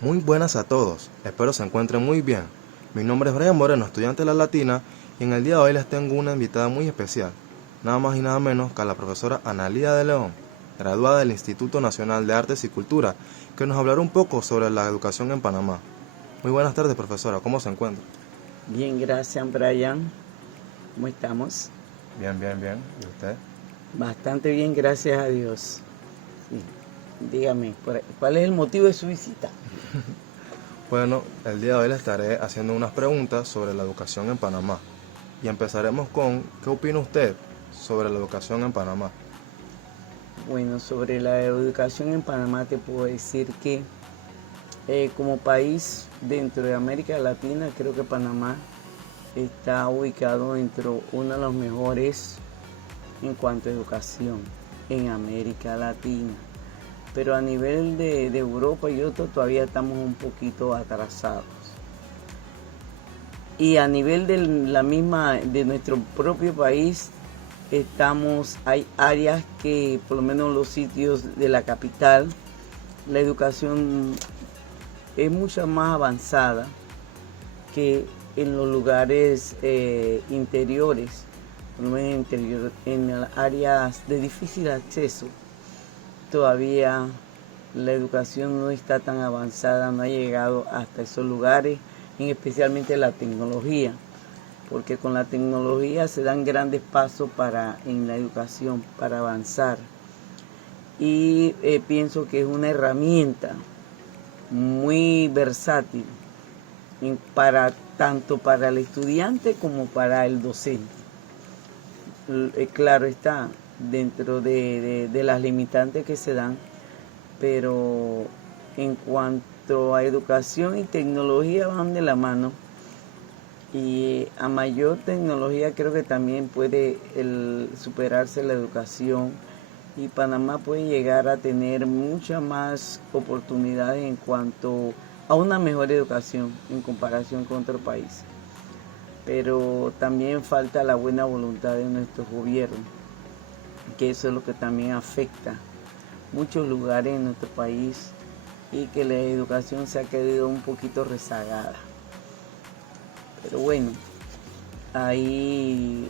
Muy buenas a todos, espero se encuentren muy bien. Mi nombre es Brian Moreno, estudiante de la Latina, y en el día de hoy les tengo una invitada muy especial, nada más y nada menos que a la profesora Analía de León, graduada del Instituto Nacional de Artes y Cultura, que nos hablará un poco sobre la educación en Panamá. Muy buenas tardes, profesora, ¿cómo se encuentra? Bien, gracias, Brian. ¿Cómo estamos? Bien. ¿Y usted? Bastante bien, gracias a Dios. Sí. Dígame, ¿cuál es el motivo de su visita? Bueno, el día de hoy le estaré haciendo unas preguntas sobre la educación en Panamá. Y empezaremos con, ¿qué opina usted sobre la educación en Panamá? Bueno, sobre la educación en Panamá te puedo decir que como país dentro de América Latina, creo que Panamá está ubicado dentro uno de los mejores en cuanto a educación en América Latina. Pero a nivel de Europa y otros todavía estamos un poquito atrasados. Y a nivel de nuestro propio país, hay áreas que, por lo menos en los sitios de la capital, la educación es mucho más avanzada que en los lugares interiores, por lo menos en las áreas de difícil acceso. Todavía la educación no está tan avanzada, no ha llegado hasta esos lugares, y especialmente la tecnología, porque con la tecnología se dan grandes pasos en la educación para avanzar. Y pienso que es una herramienta muy versátil tanto para el estudiante como para el docente. Claro está, dentro de las limitantes que se dan, pero en cuanto a educación y tecnología van de la mano, y a mayor tecnología creo que también puede superarse la educación, y Panamá puede llegar a tener muchas más oportunidades en cuanto a una mejor educación en comparación con otros países. Pero también falta la buena voluntad de nuestro gobierno, que eso es lo que también afecta muchos lugares en nuestro país, y que la educación se ha quedado un poquito rezagada. Pero bueno, ahí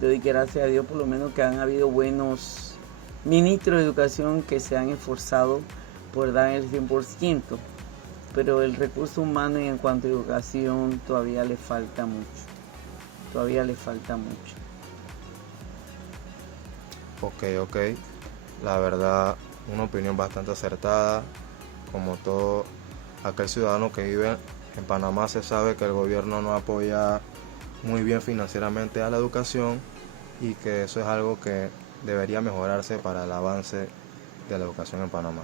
doy gracias a Dios por lo menos que han habido buenos ministros de educación que se han esforzado por dar el 100%, pero el recurso humano en cuanto a educación todavía le falta mucho. Ok. La verdad, una opinión bastante acertada. Como todo aquel ciudadano que vive en Panamá, se sabe que el gobierno no apoya muy bien financieramente a la educación y que eso es algo que debería mejorarse para el avance de la educación en Panamá.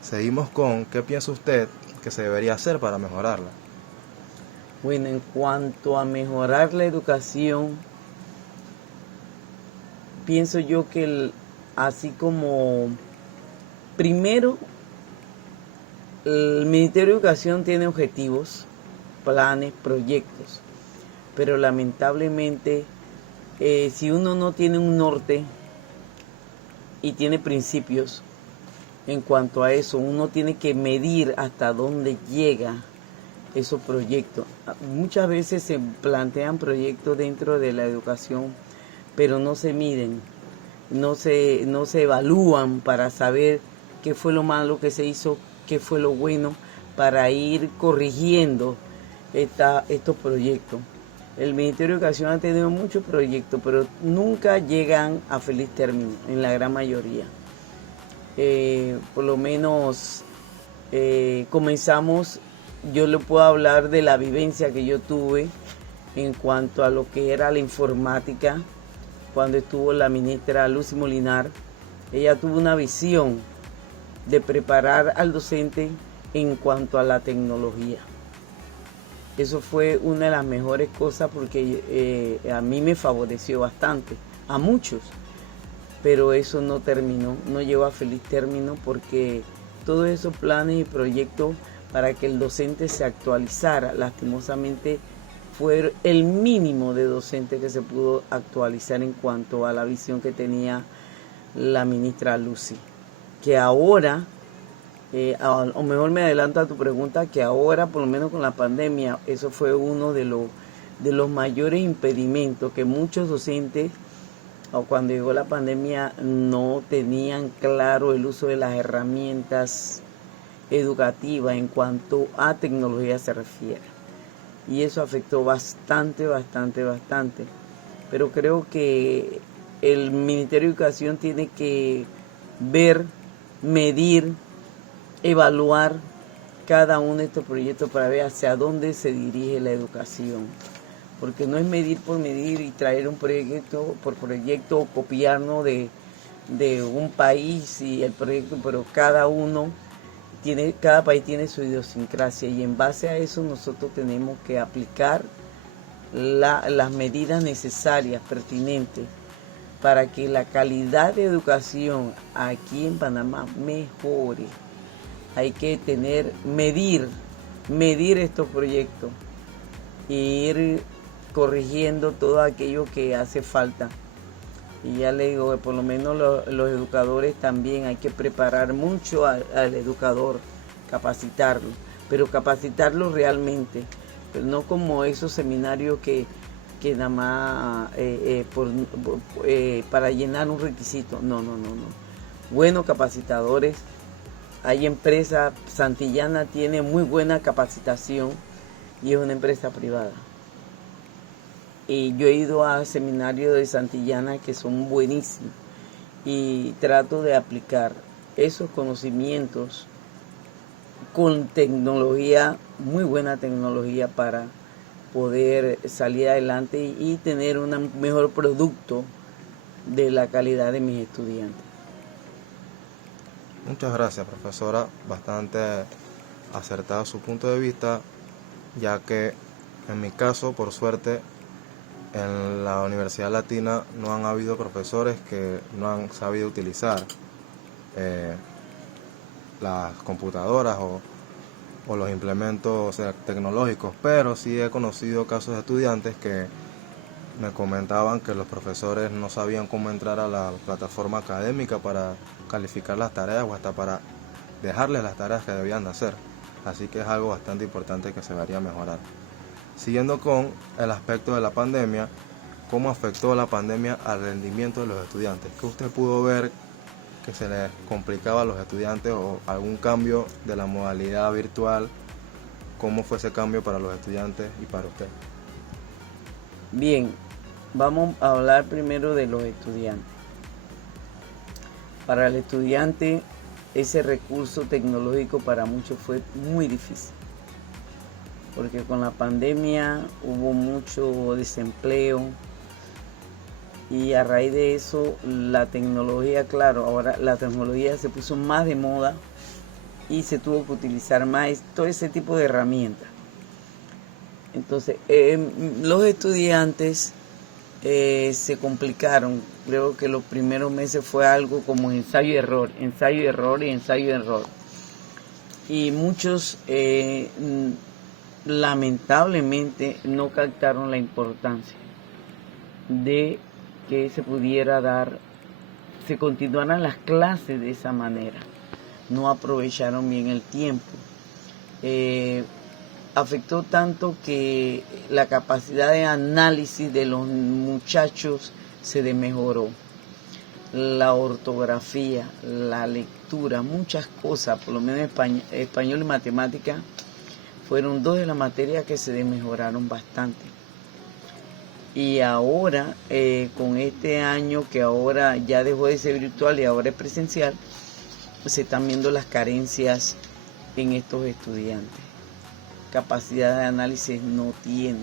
Seguimos con, ¿qué piensa usted que se debería hacer para mejorarla? Bueno, en cuanto a mejorar la educación, pienso yo que así como primero el Ministerio de Educación tiene objetivos, planes, proyectos, pero lamentablemente si uno no tiene un norte y tiene principios en cuanto a eso, uno tiene que medir hasta dónde llega esos proyectos. Muchas veces se plantean proyectos dentro de la educación, pero no se miden, no se evalúan para saber qué fue lo malo que se hizo, qué fue lo bueno, para ir corrigiendo estos proyectos. El Ministerio de Educación ha tenido muchos proyectos, pero nunca llegan a feliz término, en la gran mayoría. Por lo menos comenzamos, yo le puedo hablar de la vivencia que yo tuve en cuanto a lo que era la informática cuando estuvo la ministra Lucy Molinar. Ella tuvo una visión de preparar al docente en cuanto a la tecnología. Eso fue una de las mejores cosas porque a mí me favoreció bastante, a muchos, pero eso no terminó, no llegó a feliz término, porque todos esos planes y proyectos para que el docente se actualizara, lastimosamente fue el mínimo de docentes que se pudo actualizar en cuanto a la visión que tenía la ministra Lucy, que ahora O mejor me adelanto a tu pregunta, que ahora, por lo menos con la pandemia, eso fue uno de los mayores impedimentos que muchos docentes, o cuando llegó la pandemia, no tenían claro el uso de las herramientas educativas en cuanto a tecnología se refiere. Y eso afectó bastante. Pero creo que el Ministerio de Educación tiene que ver, medir, evaluar cada uno de estos proyectos para ver hacia dónde se dirige la educación. Porque no es medir por medir y traer un proyecto por proyecto o copiarnos de un país y el proyecto, pero cada país tiene su idiosincrasia y en base a eso nosotros tenemos que aplicar las medidas necesarias, pertinentes, para que la calidad de educación aquí en Panamá mejore. Hay que medir estos proyectos e ir corrigiendo todo aquello que hace falta. Y ya le digo que por lo menos los educadores también hay que preparar mucho al educador, capacitarlo, pero capacitarlo realmente, pero no como esos seminarios que nada más para llenar un requisito. No. Buenos capacitadores. Hay empresa, Santillana tiene muy buena capacitación y es una empresa privada. Y yo he ido a seminarios de Santillana que son buenísimos y trato de aplicar esos conocimientos con tecnología, muy buena tecnología, para poder salir adelante y tener un mejor producto de la calidad de mis estudiantes. Muchas gracias, profesora. Bastante acertado su punto de vista, ya que en mi caso, por suerte, en la Universidad Latina no han habido profesores que no han sabido utilizar las computadoras o los implementos tecnológicos, pero sí he conocido casos de estudiantes que me comentaban que los profesores no sabían cómo entrar a la plataforma académica para calificar las tareas o hasta para dejarles las tareas que debían de hacer. Así que es algo bastante importante que se debería mejorar. Siguiendo con el aspecto de la pandemia, ¿cómo afectó la pandemia al rendimiento de los estudiantes? ¿Qué usted pudo ver que se les complicaba a los estudiantes o algún cambio de la modalidad virtual? ¿Cómo fue ese cambio para los estudiantes y para usted? Bien, vamos a hablar primero de los estudiantes. Para el estudiante, ese recurso tecnológico para muchos fue muy difícil, porque con la pandemia hubo mucho desempleo y a raíz de eso la tecnología, claro, ahora la tecnología se puso más de moda y se tuvo que utilizar más todo ese tipo de herramientas. Entonces, los estudiantes se complicaron. Creo que los primeros meses fue algo como ensayo-error. Y muchos lamentablemente no captaron la importancia de que se continuaran las clases de esa manera. No aprovecharon bien el tiempo. Afectó tanto que la capacidad de análisis de los muchachos se desmejoró. La ortografía, la lectura, muchas cosas, por lo menos español y matemática, fueron dos de las materias que se desmejoraron bastante. Y ahora, con este año que ahora ya dejó de ser virtual y ahora es presencial, se están viendo las carencias en estos estudiantes. Capacidad de análisis no tienen,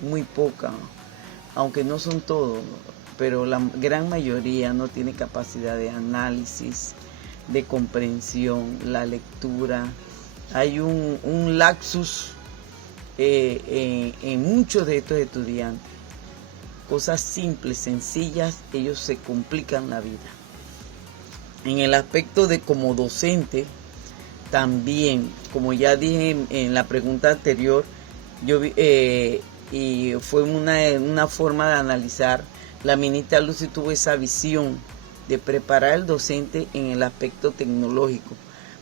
muy poca, aunque no son todos, pero la gran mayoría no tiene capacidad de análisis, de comprensión, la lectura. Hay un lapsus en muchos de estos estudiantes. Cosas simples, sencillas, ellos se complican la vida. En el aspecto de como docente, también, como ya dije en la pregunta anterior, y fue una forma de analizar, la ministra Lucy tuvo esa visión de preparar al docente en el aspecto tecnológico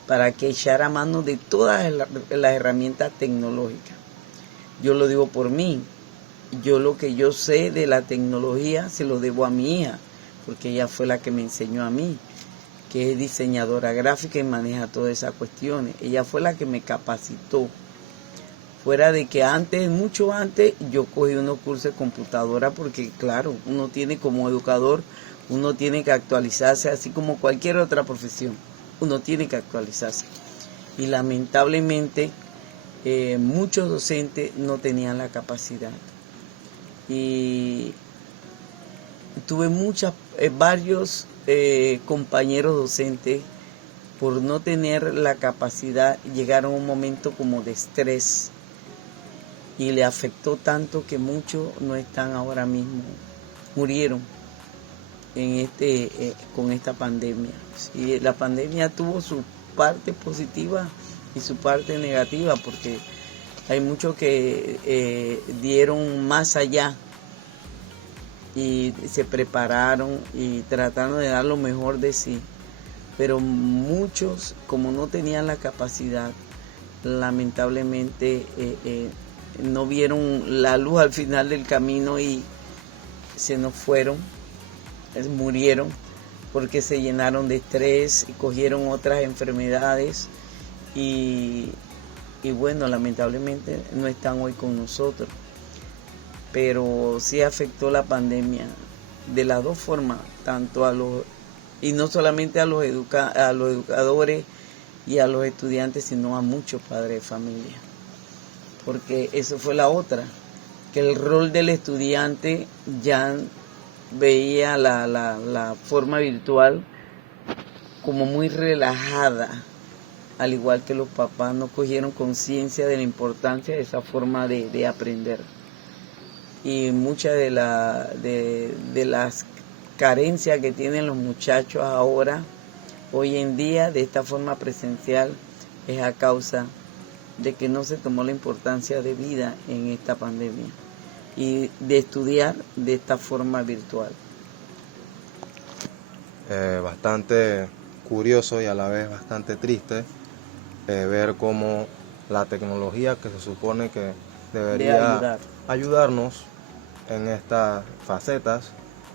para que echara mano de todas las herramientas tecnológicas. Yo lo digo por mí. Yo lo que yo sé de la tecnología se lo debo a mi hija, porque ella fue la que me enseñó a mí, que es diseñadora gráfica y maneja todas esas cuestiones. Ella fue la que me capacitó. Fuera de que antes, mucho antes, yo cogí unos cursos de computadora porque, claro, uno tiene como educador, uno tiene que actualizarse, así como cualquier otra profesión. Uno tiene que actualizarse. Y lamentablemente, muchos docentes no tenían la capacidad. Y tuve varios compañeros docentes, por no tener la capacidad, llegaron a un momento como de estrés y le afectó tanto que muchos no están ahora mismo, murieron con esta pandemia. Sí, la pandemia tuvo su parte positiva y su parte negativa, porque hay muchos que dieron más allá y se prepararon y trataron de dar lo mejor de sí. Pero muchos, como no tenían la capacidad, lamentablemente no vieron la luz al final del camino y se nos fueron, murieron, porque se llenaron de estrés y cogieron otras enfermedades y bueno, lamentablemente no están hoy con nosotros. Pero sí afectó la pandemia de las dos formas, tanto y no solamente a los educadores y a los estudiantes, sino a muchos padres de familia. Porque eso fue la otra, que el rol del estudiante ya veía la forma virtual como muy relajada, al igual que los papás no cogieron conciencia de la importancia de esa forma de aprender. Y muchas de las carencias que tienen los muchachos ahora, hoy en día, de esta forma presencial, es a causa de que no se tomó la importancia de vida en esta pandemia y de estudiar de esta forma virtual. Bastante curioso y a la vez bastante triste ver cómo la tecnología, que se supone que debería ayudarnos en estas facetas,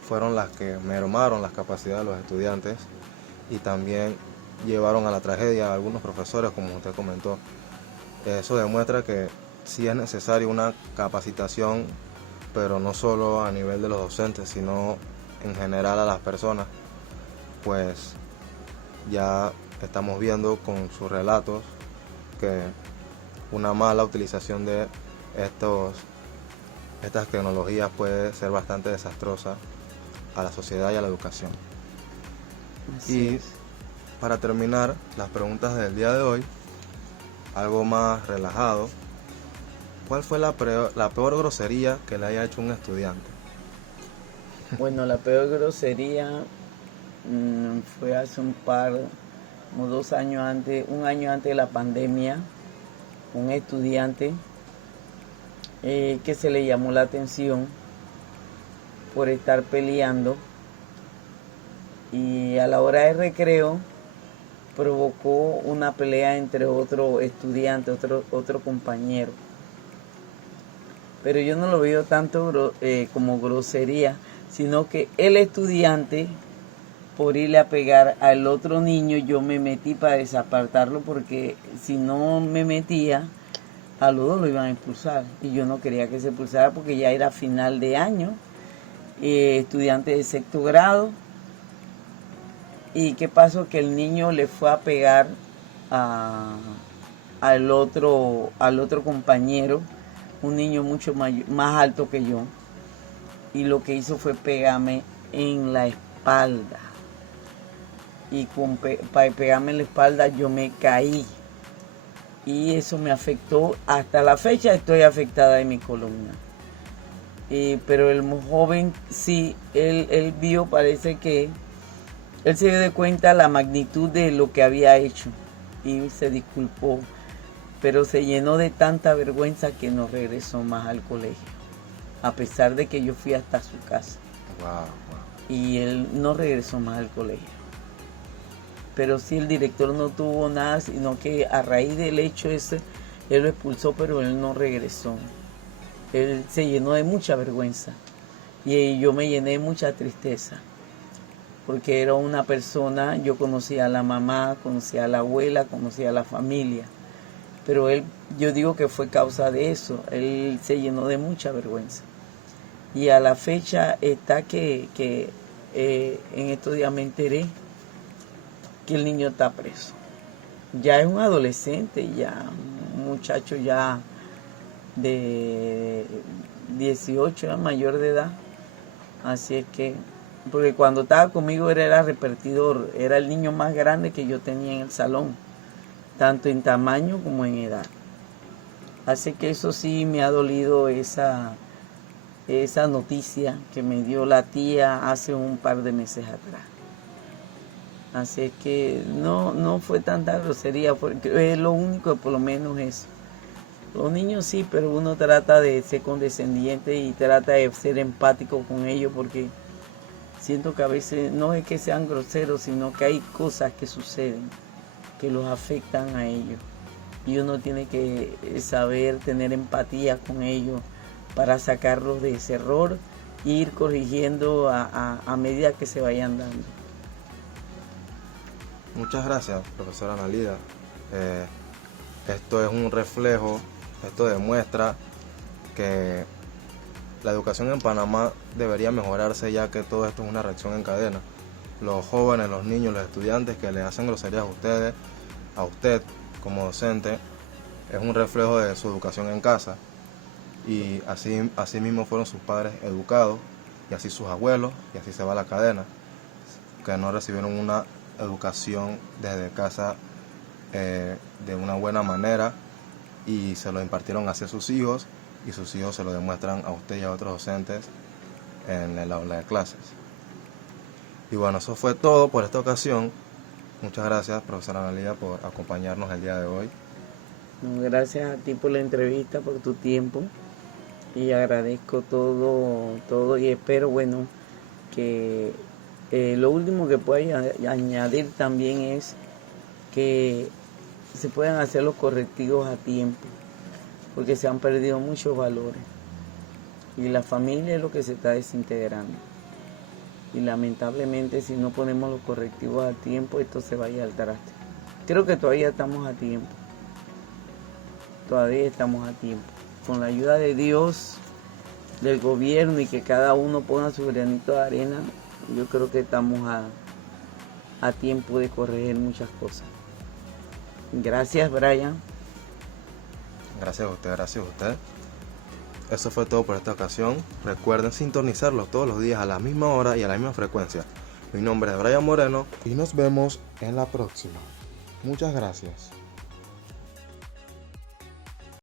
fueron las que mermaron las capacidades de los estudiantes y también llevaron a la tragedia a algunos profesores, como usted comentó. Eso demuestra que sí es necesaria una capacitación, pero no solo a nivel de los docentes, sino en general a las personas, pues ya estamos viendo con sus relatos que una mala utilización de estas tecnologías puede ser bastante desastrosa a la sociedad y a la educación. Y para terminar las preguntas del día de hoy, algo más relajado, ¿cuál fue la peor grosería que le haya hecho un estudiante? Bueno, la peor grosería fue hace como 2 años antes, un año antes de la pandemia, un estudiante que se le llamó la atención por estar peleando y a la hora de recreo provocó una pelea entre otro estudiante, otro compañero. Pero yo no lo veo tanto como grosería, sino que el estudiante, por irle a pegar al otro niño, yo me metí para desapartarlo, porque si no me metía, a los dos lo iban a expulsar. Y yo no quería que se expulsara porque ya era final de año, estudiante de 6º grado. ¿Y qué pasó? Que el niño le fue a pegar al otro compañero, un niño mucho más alto que yo, y lo que hizo fue pegarme en la espalda. Y para pegarme en la espalda yo me caí. Y eso me afectó. Hasta la fecha estoy afectada en mi columna. Pero el joven sí, él vio, parece que él se dio de cuenta la magnitud de lo que había hecho y se disculpó, pero se llenó de tanta vergüenza que no regresó más al colegio, a pesar de que yo fui hasta su casa. Wow. Y él no regresó más al colegio. pero sí el director no tuvo nada, sino que a raíz del hecho ese, él lo expulsó, pero él no regresó. Él se llenó de mucha vergüenza y yo me llené de mucha tristeza, porque era una persona, yo conocía a la mamá, conocía a la abuela, conocía a la familia, pero él, yo digo que fue causa de eso, él se llenó de mucha vergüenza. Y a la fecha está que en estos días me enteré que el niño está preso. Ya es un adolescente, ya un muchacho ya de 18, ya mayor de edad. Así es que, porque cuando estaba conmigo era repartidor, era el niño más grande que yo tenía en el salón, tanto en tamaño como en edad. Así que eso sí me ha dolido esa noticia que me dio la tía hace un par de meses atrás. Así es que no fue tanta grosería, porque es lo único, por lo menos eso. Los niños sí, pero uno trata de ser condescendiente y trata de ser empático con ellos, porque siento que a veces no es que sean groseros, sino que hay cosas que suceden que los afectan a ellos. Y uno tiene que saber tener empatía con ellos para sacarlos de ese error e ir corrigiendo a medida que se vayan dando. Muchas gracias, profesora Analida. Esto es un reflejo, esto demuestra que la educación en Panamá debería mejorarse, ya que todo esto es una reacción en cadena. Los jóvenes, los niños, los estudiantes que le hacen groserías a usted como docente, es un reflejo de su educación en casa. Y así mismo fueron sus padres educados, y así sus abuelos, y así se va la cadena, que no recibieron una educación desde casa de una buena manera, y se lo impartieron hacia sus hijos, y sus hijos se lo demuestran a usted y a otros docentes en el aula de clases. Y bueno, eso fue todo por esta ocasión. Muchas gracias, profesora Analida, por acompañarnos el día de hoy. Gracias a ti por la entrevista, por tu tiempo, y agradezco todo y espero, bueno, que lo último que pueda añadir también es que se puedan hacer los correctivos a tiempo, porque se han perdido muchos valores y la familia es lo que se está desintegrando, y lamentablemente si no ponemos los correctivos a tiempo, esto se vaya al traste. Creo que todavía estamos a tiempo, con la ayuda de Dios, del gobierno, y que cada uno ponga su granito de arena. Yo creo que estamos a tiempo de corregir muchas cosas. Gracias, Brian. Gracias a usted. Eso fue todo por esta ocasión. Recuerden sintonizarlos todos los días a la misma hora y a la misma frecuencia. Mi nombre es Brian Moreno y nos vemos en la próxima. Muchas gracias.